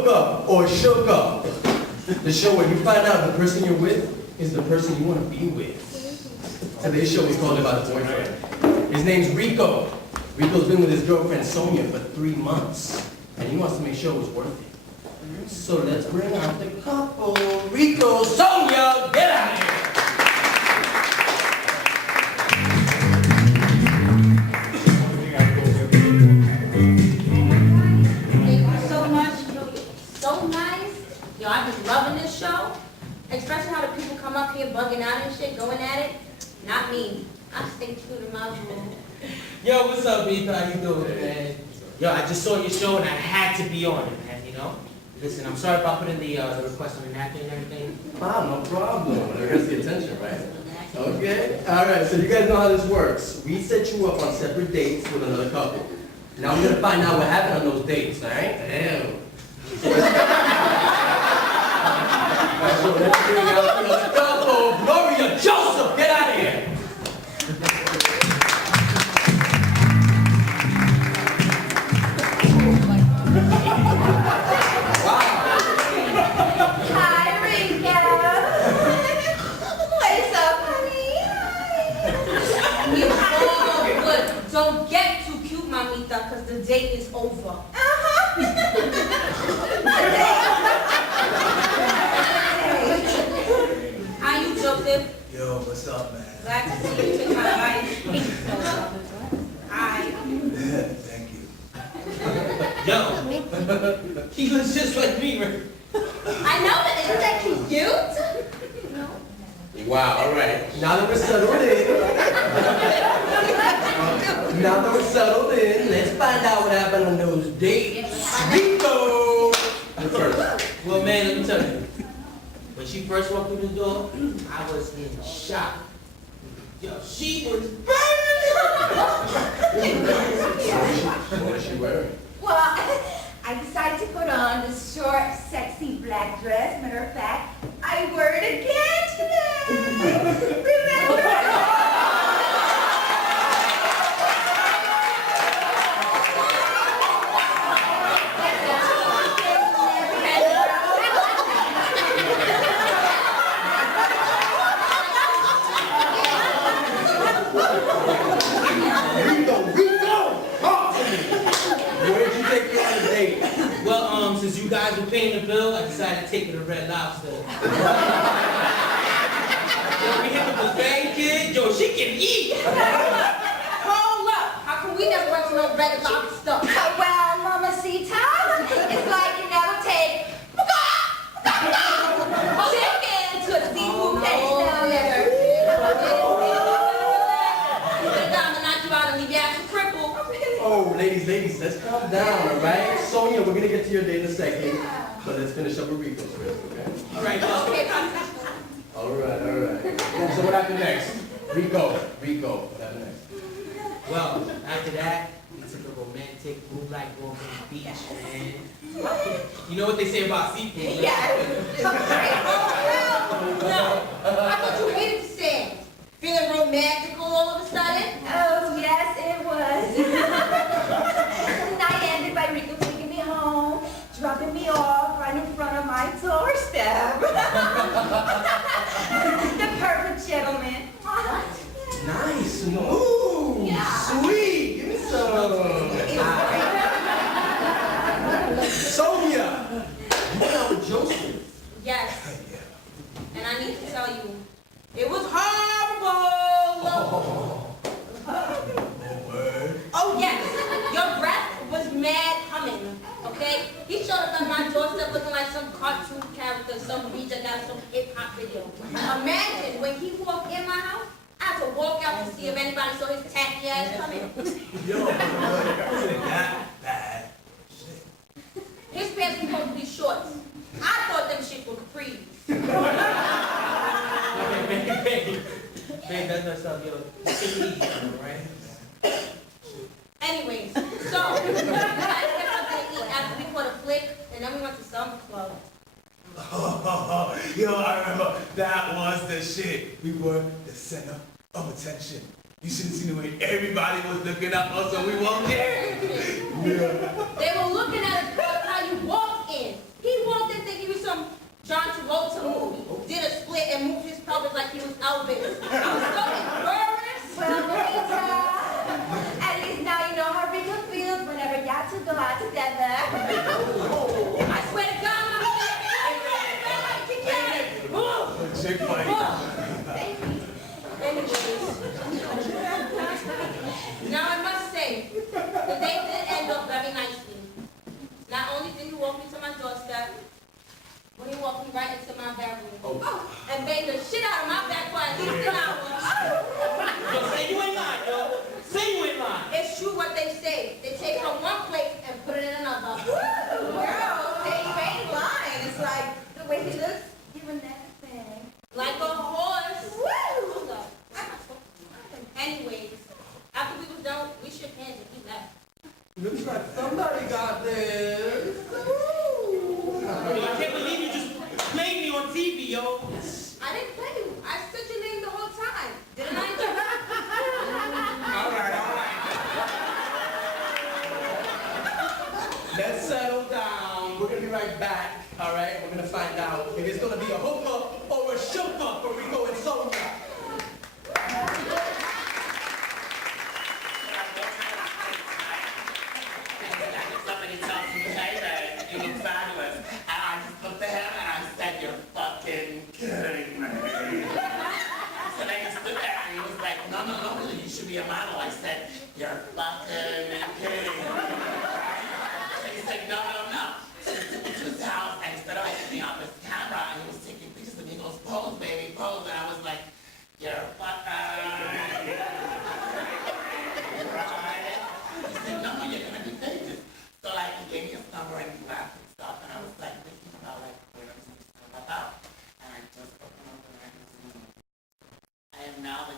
hook up or shook up. The show where you find out the person you're with is the person you want to be with. Today's show we called about his boyfriend. His name's Rico. Rico's been with his girlfriend Sonia for 3 months, and he wants to make sure it was worth it. So let's bring out the couple. Rico, Sonia, get out of here! Thank you so much. So nice. Yo, I've been loving this show. Especially how the people come up here bugging out and shit, going at it. Not me. I stay true to my rule. Yo, what's up, Rico? How you doing, man? Yo, I just saw your show and I had to be on it, man, you know? Listen, I'm sorry about putting the request on the napkin and everything. No problem. That gets the attention, right? Okay. All right, so you guys know how this works. We set you up on separate dates with another couple. Now we're going to find out what happened on those dates, all right? Damn. So let's bring out another couple. Gloria Joseph, get out of here. Hi, Rico. What's up, honey? You all good. Don't get too cute, mamita, because the date is over. How you, Joseph? Yo, what's up, man? Glad to see you in my life. Hi. Thank you. Yo, he looks just like me, right? I know, but isn't that cute? Wow, all right. Now that we're settled in, let's find out what happened on those dates. Rico! First. Well, man, let me tell you. When she first walked through the door, I was in shock. Yo, she was What is she wearing? Well, I decided to put on this short, sexy black dress. Matter of fact, I wore it again today. Remember? Rico! Talk to me! Where'd you take you on a date? well, since you guys were paying the bill, I decided to take her to Red Lobster. Yo, we hit the buffet, kid. Yo, she can eat. Hold up. How come we never went to no Red Lobster? Well, Mamacita, it's like you never take chicken to a seafood place down there. I'm gonna knock you out and leave your ass a cripple. Oh, ladies, let's calm down, all right? Sonia, we're gonna get to your date in a second, but let's finish up with Rico's first, okay? All right, yo. Okay, All right. So what happened next? Rico, what happened next? Well, after that, we took a romantic moonlight walk on the beach, man. You know what they say about seafood, right? No, I thought you hated the sand. Feeling romantical all of a sudden? Oh, yes, it was. The night ended by Rico taking me home, dropping me off right in front of my doorstep. The perfect gentleman. What? Nice, ooh, sweet, give me some. Sonia, you went out with Joseph. Yes. And I need to tell you, it was horrible. Oh yes, your breath was mad humming. Okay? He showed up at my doorstep looking like some cartoon character, some reject out of some hip hop video. Imagine when he walked in my house, I had to walk out to see if anybody saw his tacky ass coming. Yo, wasn't that bad? Shit. His pants were supposed to be shorts. I thought them shit were capris. Babe, that's messed up, yo. Take it easy, right? Anyways, so I get something to eat after we caught a flick, and then we went to some club. Yo, I remember that was the shit. We were the center of attention. You should have seen the way everybody was looking at us when we walked in. Yeah. They were looking at us how you walked in. walked me to my doorstep. When he walked me right into my bedroom. Oh. And banged the shit out of my back for at least an hour. Yo, say you ain't lying, yo. Say you ain't lying. It's true what they say. They take from one place and put it in another. Girl, say you ain't lying. It's like the way he looks, giving that thing. Like a horse. Woo! Hold up. Anyways, after we was done, we shook hands and he left. Looks like somebody got this. Yo, I can't believe you just played me on TV, yo. I didn't play you. I said your name the whole time. Didn't I? All right. Let's settle down. We're gonna be right back. All right, we're gonna find out if it's gonna be a hookup or a shook-up for Rico and Sonia. Somebody tells me, hey man, you look fabulous. And I just looked at him and I said, you're fucking kidding me. So then he stood there and he was like, no, really, you should be a model. I said, you're fucking kidding me. So he said, no. So he took me to his house and he started holding me up his camera and he was taking pictures of me. He goes, pose, baby, pose. And I was like, you're fucking. He said, no, you're gonna be famous. So like he gave me his number and he laughed and stuff, and I was like thinking about like what I was thinking about. And I just opened up the magazine. I am now the